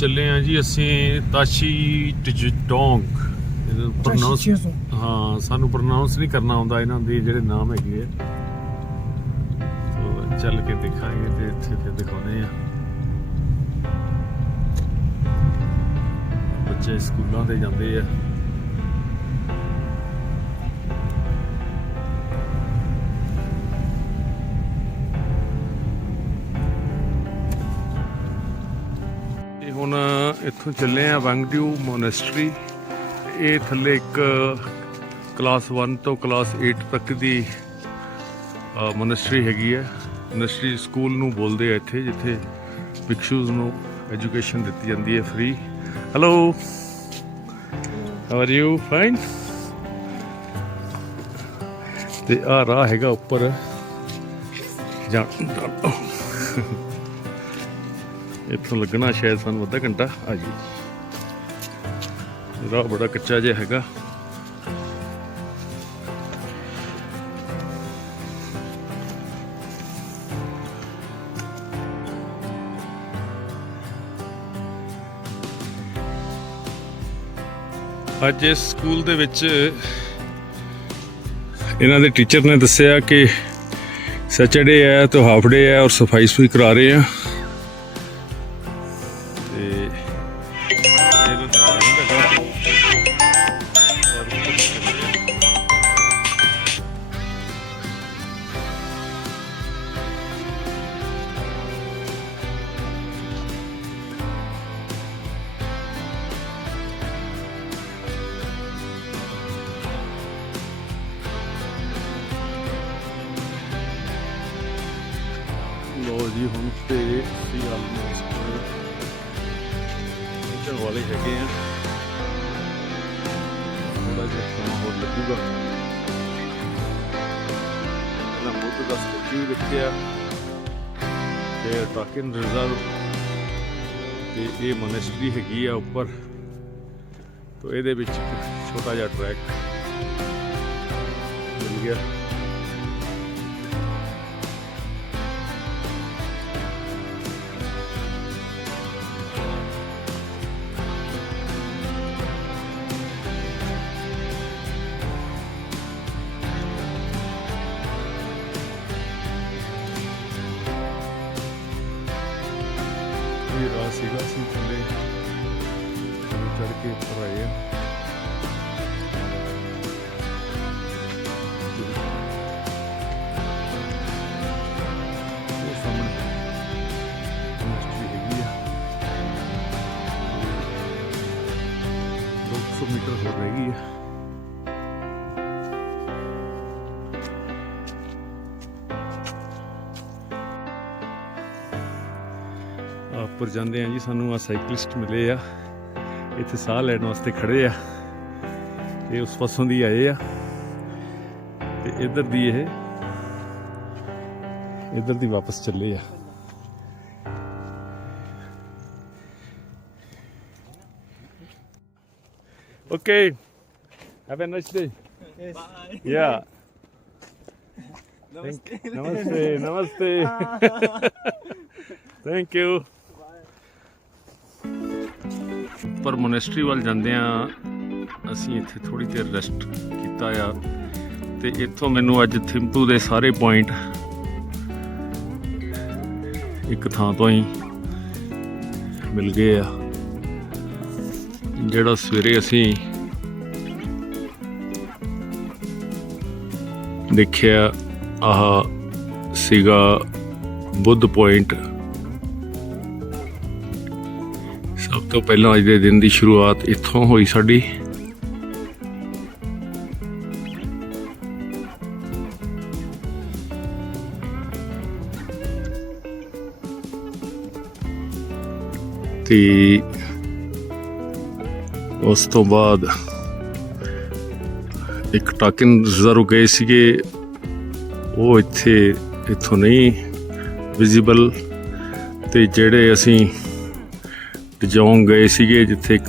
ਚੱਲੇ ਆ ਜੀ ਅਸੀਂ ਤਾਸ਼ੀ ਟਜਡੋਂਗ ਪ੍ਰੋਨਾਂਸ ਹਾਂ ਸਾਨੂੰ ਪ੍ਰੋਨਾਂਸ ਨਹੀਂ ਕਰਨਾ ਆਉਂਦਾ ਇਹਨਾਂ ਦੇ ਜਿਹੜੇ ਨਾਮ ਹੈਗੇ ਆ। ਸੋ ਚੱਲ ਕੇ ਦਿਖਾਂਗੇ ਤੇ ਇੱਥੇ ਫਿਰ ਦਿਖਾਉਂਦੇ ਆ। ਬੱਚੇ ਸਕੂਲਾਂ ਤੇ ਜਾਂਦੇ ਆ। ਇੱਥੋਂ ਚੱਲੇ ਆ ਵੰਗਡਿਊ ਮੋਨੈਸਟਰੀ। ਇਹ ਥੱਲੇ ਇੱਕ ਕਲਾਸ 1 ਤੋਂ ਕਲਾਸ 8 ਤੱਕ ਦੀ ਮੋਨੈਸਟਰੀ ਹੈਗੀ ਹੈ। ਮੋਨੈਸਟਰੀ ਸਕੂਲ ਨੂੰ ਬੋਲਦੇ ਆ ਇੱਥੇ, ਜਿੱਥੇ ਭਿਕਸ਼ੂਜ਼ ਨੂੰ ਐਜੂਕੇਸ਼ਨ ਦਿੱਤੀ ਜਾਂਦੀ ਹੈ free. Hello how are you fine ਤੇ ਆ ਰਾਹ ਹੈਗਾ ਉੱਪਰ। ਜਾਂ ਇੱਥੋਂ ਲੱਗਣਾ ਸ਼ਾਇਦ ਸਾਨੂੰ ਅੱਧਾ ਘੰਟਾ। ਆ ਜੀ। ਰਾਹ ਬੜਾ ਕੱਚਾ ਜਿਹਾ ਹੈਗਾ। ਅੱਜ ਇਸ ਸਕੂਲ ਦੇ ਵਿੱਚ ਇਹਨਾਂ ਦੇ ਟੀਚਰ ਨੇ ਦੱਸਿਆ ਕਿ ਸੈਚਰਡੇ ਹੈ ਤਾਂ ਹਾਫ ਡੇ ਹੈ ਔਰ ਸਫ਼ਾਈ ਸੁਈ ਕਰਾ ਰਹੇ ਆ ਜੀ, ਹੁਣ ਤੇ ਅਸੀਂ ਆਲਮੋਸਟ ਪਹੁੰਚਣ ਵਾਲੇ ਹੈਗੇ ਆ। ਥੋੜਾ ਜਿਹਾ ਸਮਾਂ ਹੋਰ ਲੱਗੂਗਾ। ਪਹਿਲਾਂ ਬੁੱਧ ਦਾ ਸਟੈਚੂ ਦੇਖਿਆ ਤੇ ਟਾਕਿਨ ਰਿਜ਼ਰਵ ਤੇ ਇਹ ਮੋਨੈਸਟਰੀ ਹੈਗੀ ਆ ਉੱਪਰ। ਤੋ ਇਹਦੇ ਵਿੱਚ ਇੱਕ ਛੋਟਾ ਜਿਹਾ ਟਰੈਕ ਮਿਲ ਗਿਆ। ਉੱਪਰ ਜਾਂਦੇ ਆ ਜੀ ਸਾਨੂੰ ਆ ਸਾਈਕਲਿਸਟ ਮਿਲੇ ਆ। ਇੱਥੇ ਸਾਹ ਲੈਣ ਵਾਸਤੇ ਖੜੇ ਆ। ਇਹ ਉਸ ਪਾਸੋਂ ਦੀ ਆਏ ਆ। ਤੇ ਇੱਧਰ ਦੀ ਇਹ ਇੱਧਰ ਦੀ ਵਾਪਸ ਚੱਲੇ ਆ। Okay have a nice day yeah Thank- ਨਮਸਤੇ ਨਮਸਤੇ। ਥੈਂਕ ਯੂ ਪਰ ਮੋਨੈਸਟਰੀ ਵੱਲ ਜਾਂਦੇ ਆ ਅਸੀਂ ਇੱਥੇ ਥੋੜੀ ਦੇਰ ਰੈਸਟ ਕੀਤਾ ਆ। ਤੇ ਇੱਥੋਂ ਮੈਨੂੰ ਅੱਜ ਥਿੰਪੂ ਦੇ ਸਾਰੇ ਪੁਆਇੰਟ ਇੱਕ ਥਾਂ ਤੋਂ ਹੀ ਮਿਲ ਗਏ ਆ। ਜਿਹੜਾ ਸਵੇਰੇ ਅਸੀਂ ਦੇਖਿਆ, ਆਹ ਸੀਗਾ ਬੁੱਧ ਪੁਆਇੰਟ ਤੋਂ ਪਹਿਲਾਂ ਅੱਜ ਦੇ ਦਿਨ ਦੀ ਸ਼ੁਰੂਆਤ ਇੱਥੋਂ ਹੋਈ ਸਾਡੀ। ਤੇ ਉਸ ਤੋਂ ਬਾਅਦ ਇੱਕ ਟਾਕਿਨ ਰਿਜ਼ਰਵ ਗਏ ਸੀਗੇ। ਉਹ ਇੱਥੇ, ਇੱਥੋਂ ਨਹੀਂ ਵਿਜ਼ੀਬਲ ਤੇ ਜਿਹੜੇ ਅਸੀਂ ਡਜੋਂਗ ਗਏ ਸੀਗੇ ਜਿੱਥੇ ਇੱਕ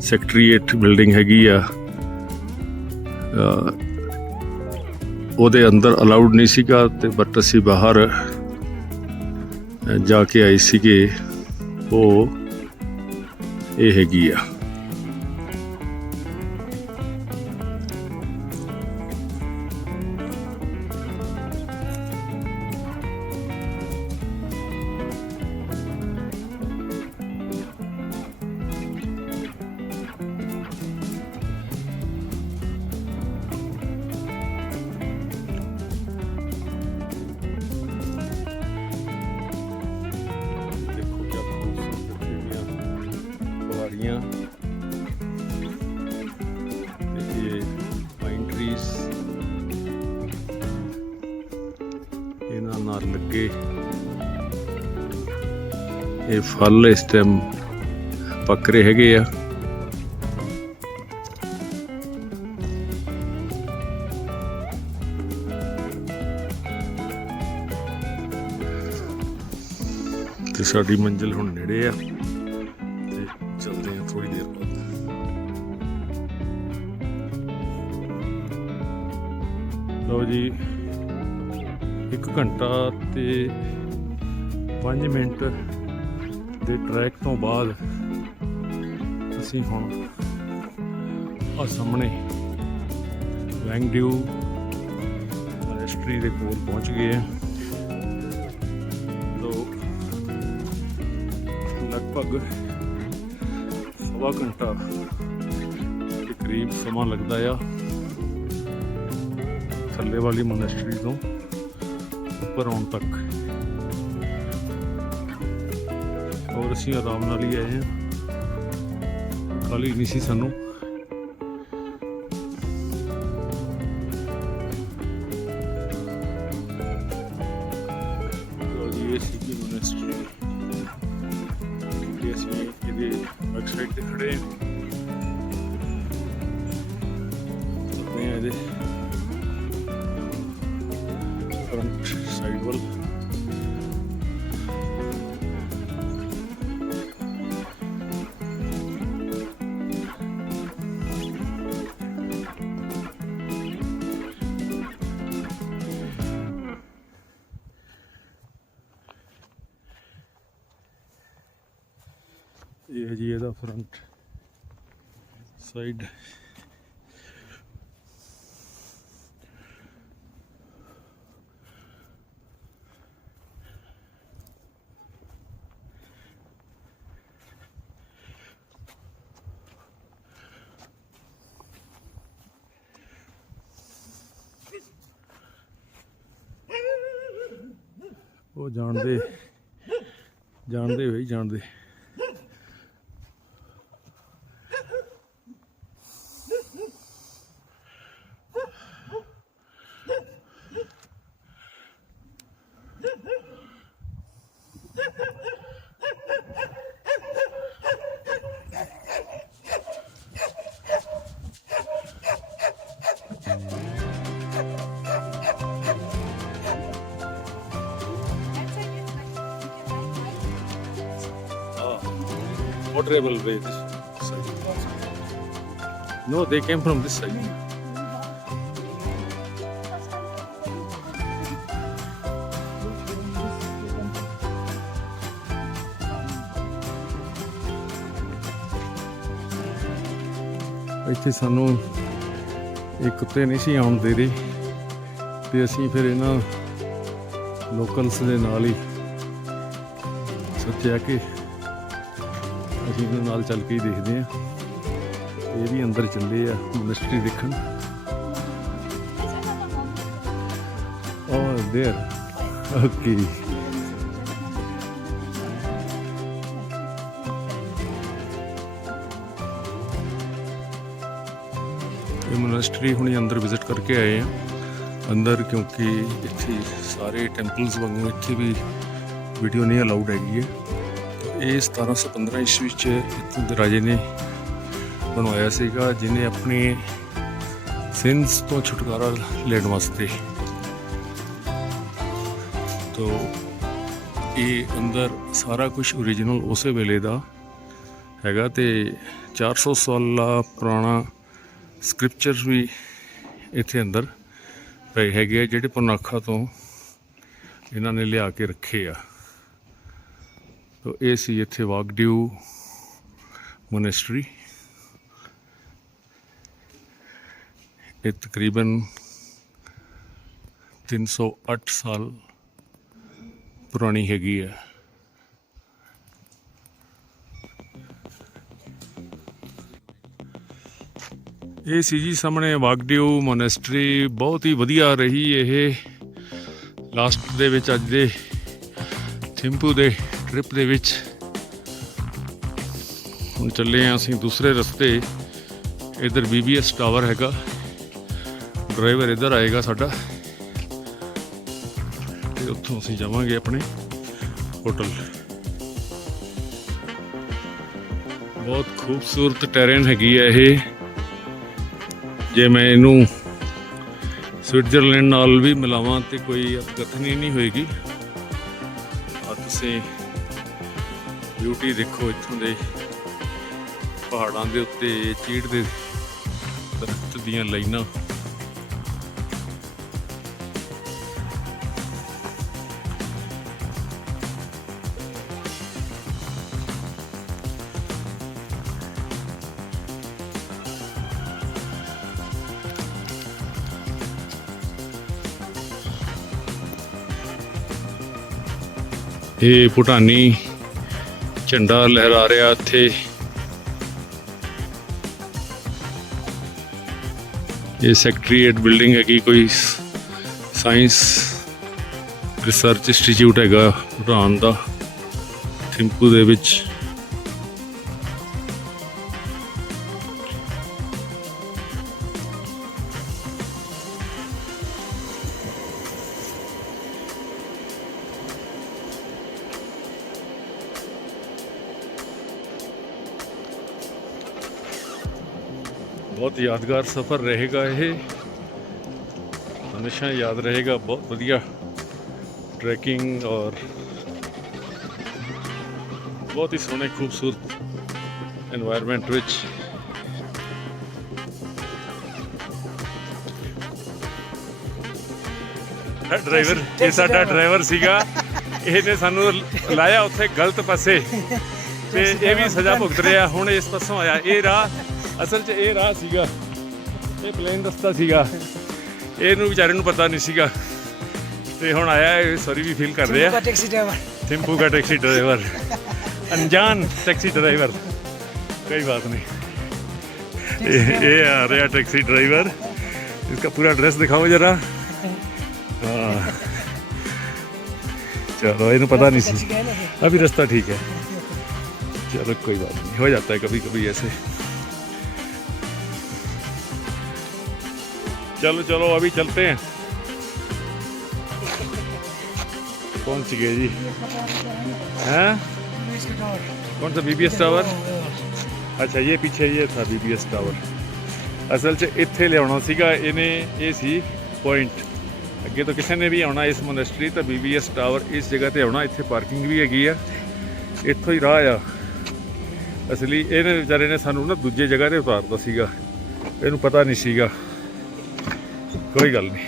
ਸੈਕਟਰੀਏਟ ਬਿਲਡਿੰਗ ਹੈਗੀ ਆ। ਉਹਦੇ ਅੰਦਰ ਅਲਾਉਡ ਨਹੀਂ ਸੀਗਾ ਤੇ ਬਟ ਅਸੀਂ ਬਾਹਰ ਜਾ ਕੇ ਆਏ ਸੀਗੇ। ਉਹ, ਇਹ ਹੈਗੀ ਆ। ਇਹ ਫਲ ਇਸ ਟਾਈਮ ਪੱਕ ਰਹੇ ਹੈਗੇ ਆ। ਤੇ ਸਾਡੀ ਮੰਜ਼ਿਲ ਹੁਣ ਨੇੜੇ ਆ ਤੇ ਚੱਲਦੇ ਆ ਥੋੜੀ ਦੇਰ ਬਾਅਦ। ਲਓ ਜੀ 1 ਘੰਟਾ ਤੇ 5 ਮਿੰਟ ਦੇ ਟਰੈਕ ਤੋਂ ਬਾਅਦ ਅਸੀਂ ਹੁਣ ਆ ਸਾਹਮਣੇ ਵੈਂਗਡਿਊ ਮੋਨੈਸਟਰੀ ਦੇ ਕੋਲ ਪਹੁੰਚ ਗਏ ਆ ਤੋ ਲਗਭਗ ਸਵਾ ਘੰਟਾ ਦੇ ਕਰੀਬ ਸਮਾਂ ਲੱਗਦਾ ਆ ਥੱਲੇ ਵਾਲੀ ਮੋਨੈਸਟਰੀ ਤੋਂ ਉੱਪਰ ਆਉਣ ਤੱਕ। ਹੋਰ ਅਸੀਂ ਆਰਾਮ ਨਾਲ ਹੀ ਆਏ ਹਾਂ। ਖਾਲੀ ਨਹੀਂ ਸੀ ਸਾਨੂੰ। ਲਓ ਤੇ ਖੜੇ ਹਾਂ। ਚੱਲਦੇ ਇਹਦੇ ਇਹ ਹੈ ਜੀ ਇਹਦਾ front side waterable way this side. No, they came from this side. ਇੱਥੇ ਸਾਨੂੰ ਇਹ ਕੁੱਤੇ ਨਹੀਂ ਸੀ ਆਉਣ ਦੇ ਰਹੇ ਤੇ ਅਸੀਂ ਫਿਰ ਇਹਨਾਂ ਲੋਕਲਸ ਦੇ ਨਾਲ ਹੀ ਸੋਚਿਆ ਕਿ ਅਸੀਂ ਇਹਨਾਂ ਨਾਲ ਚੱਲ ਕੇ ਹੀ ਦੇਖਦੇ ਹਾਂ ਇਹ ਵੀ ਅੰਦਰ ਚੱਲੇ ਆ ਮੋਨੈਸਟਰੀ ਦੇਖਣ Oh, there. Okay. ਇਹ ਮੋਨੈਸਟਰੀ ਹੁਣੀ ਅੰਦਰ ਵਿਜ਼ਿਟ ਕਰਕੇ ਆਏ ਆ ਅੰਦਰ ਕਿਉਂਕਿ ਇੱਥੇ ਸਾਰੇ ਟੈਂਪਲਸ ਵਾਂਗੂ ਇੱਥੇ ਵੀ ਵੀਡੀਓ ਨਹੀਂ ਅਲਾਉਡ ਹੈਗੀ ਹੈ ਇਹ 1715 ਈਸਵੀ ਵਿੱਚ ਇੱਥੋਂ ਦੇ ਰਾਜੇ ਨੇ ਬਣਵਾਇਆ ਸੀਗਾ ਜਿਨੇ ਆਪਣੇ ਸਿੰਸ ਤੋਂ ਛੁਟਕਾਰਾ ਲੈਣ ਵਾਸਤੇ। ਤੋ ਇਹ ਅੰਦਰ ਸਾਰਾ ਕੁਝ origignal ਉਸੇ ਵੇਲੇ ਦਾ ਹੈਗਾ ਤੇ 400 ਸਾਲਾ ਪੁਰਾਣਾ ਸਕ੍ਰਿਪਚਰ ਵੀ ਇੱਥੇ ਅੰਦਰ ਪਏ ਹੈਗੇ ਆ, ਜਿਹੜੇ ਪੁਰਨਾਖਾ ਤੋਂ ਇਹਨਾਂ ਨੇ ਲਿਆ ਕੇ ਰੱਖੇ ਆ। ਤੋ ਇਹ ਸੀ ਇੱਥੇ ਵਾਗਡਿਊ ਮੋਨੈਸਟਰੀ। ਇਹ ਤਕਰੀਬਨ 308 ਸਾਲ ਪੁਰਾਣੀ ਹੈਗੀ ਹੈ। ਇਹ ਸੀ ਜੀ ਸਾਹਮਣੇ ਵਾਗਡਿਓ ਮੋਨੈਸਟਰੀ। ਬਹੁਤ ਹੀ ਵਧੀਆ ਰਹੀ ਇਹ। ਲਾਸਟ ਦੇ ਵਿੱਚ ਅੱਜ ਦੇ ਥਿੰਪੂ ਦੇ ਟ੍ਰਿਪ ਦੇ ਵਿੱਚ ਹੁਣ ਚੱਲੇ ਹਾਂ ਅਸੀਂ ਦੂਸਰੇ ਰਸਤੇ। ਇਧਰ ਬੀਬੀਐਸ ਟਾਵਰ ਹੈਗਾ। ਡਰਾਈਵਰ ਇੱਧਰ ਆਏਗਾ ਸਾਡਾ। ਤੇ ਉੱਥੋਂ ਅਸੀਂ ਜਾਵਾਂਗੇ ਆਪਣੇ ਹੋਟਲ ਬਹੁਤ ਖੂਬਸੂਰਤ ਟੈਰੇਨ ਹੈਗੀ ਹੈ ਇਹ। ਜੇ ਮੈਂ ਇਹਨੂੰ ਸਵਿਟਜ਼ਰਲੈਂਡ ਨਾਲ ਵੀ ਮਿਲਾਵਾਂ ਤੇ ਕੋਈ ਕਥਨੀ ਨਹੀਂ ਹੋਏਗੀ। ਆ ਬਿਊਟੀ ਦੇਖੋ ਇੱਥੋਂ ਦੇ ਪਹਾੜਾਂ ਦੇ ਉੱਤੇ ਚੀੜ ਦੇ ਦਰਖਤ ਦੀਆਂ ਲਾਈਨਾਂ। ਇਹ ਭੂਟਾਨੀ ਝੰਡਾ ਲਹਿਰਾ ਰਿਹਾ ਇੱਥੇ। ਇਹ ਸੈਕਟਰੀਏਟ ਬਿਲਡਿੰਗ ਹੈਗੀ, ਕੋਈ ਸਾਇੰਸ ਰਿਸਰਚ ਇੰਸਟੀਚਿਊਟ ਹੈਗਾ, ਭੂਟਾਨ ਦਾ, ਥਿੰਪੂ ਦੇ ਵਿੱਚ। ਯਾਦਗਾਰ ਸਫ਼ਰ ਰਹੇਗਾ ਇਹ। ਹਮੇਸ਼ਾ ਯਾਦ ਰਹੇਗਾ ਬਹੁਤ ਵਧੀਆ ਟ੍ਰੈਕਿੰਗ ਔਰ ਬਹੁਤ ਹੀ ਸੋਹਣੇ ਖੂਬਸੂਰਤ এনवायरमेंट ਵਿੱਚ। ਡਰਾਈਵਰ ਇਹ ਸਾਡਾ ਡਰਾਈਵਰ ਸੀਗਾ। ਇਹਨੇ ਸਾਨੂੰ ਲਾਇਆ ਉੱਥੇ ਗਲਤ ਪਾਸੇ। ਤੇ ਇਹ ਵੀ ਸਜ਼ਾ ਭੁਗਤ ਰਿਹਾ ਹੁਣ ਇਸ ਪਾਸੋਂ ਆਇਆ। ਇਹ ਰਾਹ ਅਸਲ 'ਚ ਇਹ ਰਾਹ ਸੀਗਾ। ਇਹ ਪਲੇਨ ਰਸਤਾ ਸੀਗਾ ਇਹਨੂੰ ਵਿਚਾਰੇ ਨੂੰ ਪਤਾ ਨਹੀਂ ਸੀਗਾ ਤੇ ਹੁਣ ਆਇਆ ਸੌਰੀ ਵੀ ਫੀਲ ਕਰ ਰਿਹਾ का टैक्सी ड्राइवर थिम्पू का टैक्सी ड्राइवर अनजान टैक्सी ड्राइवर कोई बात नहीं ये ये आ रहा टैक्सी ड्राइवर इसका पूरा ड्रेस दिखाओ जरा हाँ चलो इन्हें पता नहीं टैक्सी सी का है ना अभी रास्ता ठीक है चलो कोई बात नहीं हो जाता है कभी कभी ऐसे चलो चलो अभी चलते हैं पहुंच गए जी हैं इसका टावर कौन सा बीबीएस टावर ਅੱਛਾ ਇਹ ਪਿੱਛੇ ਇਹ ਥਾ ਬੀਬੀਐਸ ਟਾਵਰ ਅਸਲ 'ਚ ਇੱਥੇ ਲਿਆਉਣਾ ਸੀਗਾ ਇਹਨੇ ਇਹ ਸੀ ਪੁਆਇੰਟ ਅੱਗੇ ਤੋਂ ਕਿਸੇ ਨੇ ਵੀ ਆਉਣਾ ਇਸ ਮੋਨੈਸਟਰੀ ਤਾਂ ਬੀਬੀਐਸ ਟਾਵਰ ਇਸ ਜਗ੍ਹਾ ਤੇ ਆਉਣਾ ਇੱਥੇ ਪਾਰਕਿੰਗ ਵੀ ਹੈਗੀ ਆ ਇੱਥੋਂ ਹੀ ਰਾਹ ਆ ਅਸਲੀ ਇਹਨੇ ਵਿਚਾਰੇ ਨੇ ਸਾਨੂੰ ਨਾ ਦੂਜੇ ਜਗ੍ਹਾ ਤੇ ਉਤਾਰਦਾ ਸੀਗਾ ਇਹਨੂੰ ਪਤਾ ਨਹੀਂ ਸੀਗਾ ਕੋਈ ਗੱਲ ਨਹੀਂ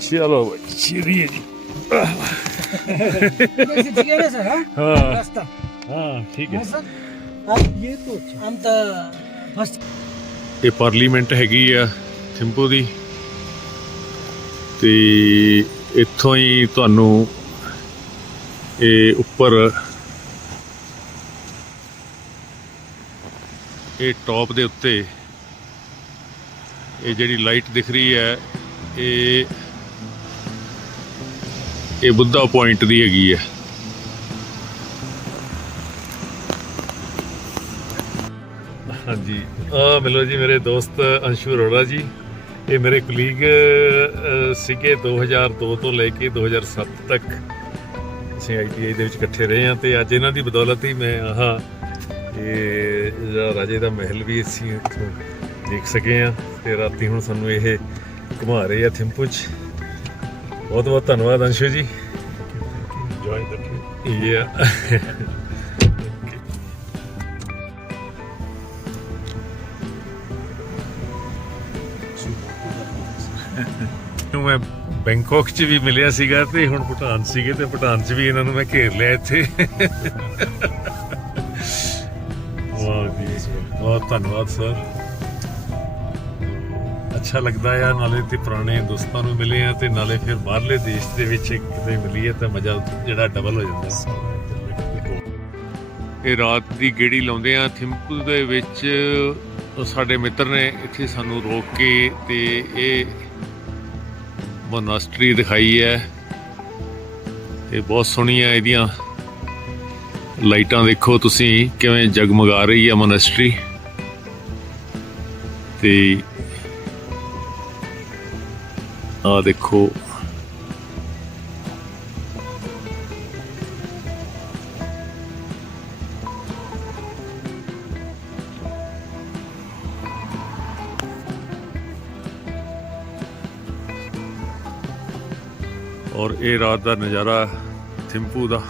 ਚਲੋ ਬਈ ਚਲੀਏ ਜੀ टैक्सी ठीक है ना सर हाँ ਹਾਂ रास्ता ਹਾਂ ਠੀਕ ਹੈ हाँ सर आप ये तो हम तो फर्स्ट ਇਹ ਪਾਰਲੀਮੈਂਟ ਹੈਗੀ ਆ ਥਿੰਪੂ ਦੀ ਤੇ ਇੱਥੋਂ ਹੀ ਤੁਹਾਨੂੰ ਇਹ ਉੱਪਰ ਇਹ ਟੌਪ ਦੇ ਉੱਤੇ ਇਹ ਜਿਹੜੀ ਲਾਈਟ ਦਿਖ ਰਹੀ ਹੈ, ਇਹ ਇਹ ਬੁੱਧਾ ਪੁਆਇੰਟ ਦੀ ਹੈਗੀ ਹੈ। ਹਾਂਜੀ। ਆ ਮਿਲੋ ਜੀ ਮੇਰੇ ਦੋਸਤ ਅੰਸ਼ੂ ਅਰੋੜਾ ਜੀ। ਇਹ ਮੇਰੇ ਕਲੀਗ ਸੀਗੇ 2002 ਤੋਂ ਲੈ ਕੇ 2007 ਤੱਕ। ਅਸੀਂ ਆਈਟੀਆਈ ਦੇ ਵਿੱਚ ਇਕੱਠੇ ਰਹੇ ਹਾਂ ਤੇ ਅੱਜ ਇਹਨਾਂ ਦੀ ਬਦੌਲਤ ਹੀ ਮੈਂ, ਆਹ, ਇਹ ਰਾਜੇ ਦਾ ਮਹਿਲ ਵੀ ਅਸੀਂ ਇੱਥੋਂ ਦੇਖ ਸਕੇ ਆ ਤੇ ਰਾਤੀ ਹੁਣ ਸਾਨੂੰ ਇਹ ਘੁਮਾ ਰਹੇ ਆ ਥਿੰਪੂ 'ਚ। ਬਹੁਤ ਬਹੁਤ ਧੰਨਵਾਦ ਅੰਸ਼ੂ ਜੀ। ਜੁਆਇਨ ਦ ਟ੍ਰਿਪ ਯਾ ਨੂੰ ਮੈਂ ਬੈਂਕਾਕ 'ਚ ਵੀ ਮਿਲਿਆ ਸੀਗਾ ਤੇ ਹੁਣ ਭੂਟਾਨ ਸੀਗੇ ਤੇ ਭੂਟਾਨ 'ਚ ਵੀ ਇਹਨਾਂ ਨੂੰ ਮੈਂ ਘੇਰ ਲਿਆ ਇੱਥੇ। ਬਹੁਤ ਧੰਨਵਾਦ ਸਰ ਅੱਛਾ ਲੱਗਦਾ ਆ, ਨਾਲੇ ਤੇ ਪੁਰਾਣੇ ਦੋਸਤਾਂ ਨੂੰ ਮਿਲੇ ਆ ਤੇ ਨਾਲੇ ਫਿਰ ਬਾਹਰਲੇ ਦੇਸ਼ ਦੇ ਵਿੱਚ ਕਿਤੇ ਮਿਲੀਏ ਤਾਂ ਮਜ਼ਾ ਜਿਹੜਾ ਡਬਲ ਹੋ ਜਾਂਦਾ। ਇਹ ਰਾਤ ਦੀ ਗੇੜੀ ਲਾਉਂਦੇ ਆ, ਥਿੰਪੂ ਦੇ ਵਿੱਚ ਸਾਡੇ ਮਿੱਤਰ ਨੇ ਇੱਥੇ ਸਾਨੂੰ ਰੋਕ ਕੇ ਤੇ ਇਹ ਮੋਨਾਸਟਰੀ ਦਿਖਾਈ ਹੈ। ਇਹ ਬਹੁਤ ਸੋਹਣੀਆਂ ਇਹਦੀਆਂ ਲਾਈਟਾਂ ਦੇਖੋ ਤੁਸੀਂ, ਕਿਵੇਂ ਜਗਮਗਾ ਰਹੀ ਹੈ ਮੋਨਾਸਟਰੀ ਤੇ ਆ ਦੇਖੋ। ਔਰ ਇਹ ਰਾਤ ਦਾ ਨਜ਼ਾਰਾ ਥਿੰਪੂ ਦਾ।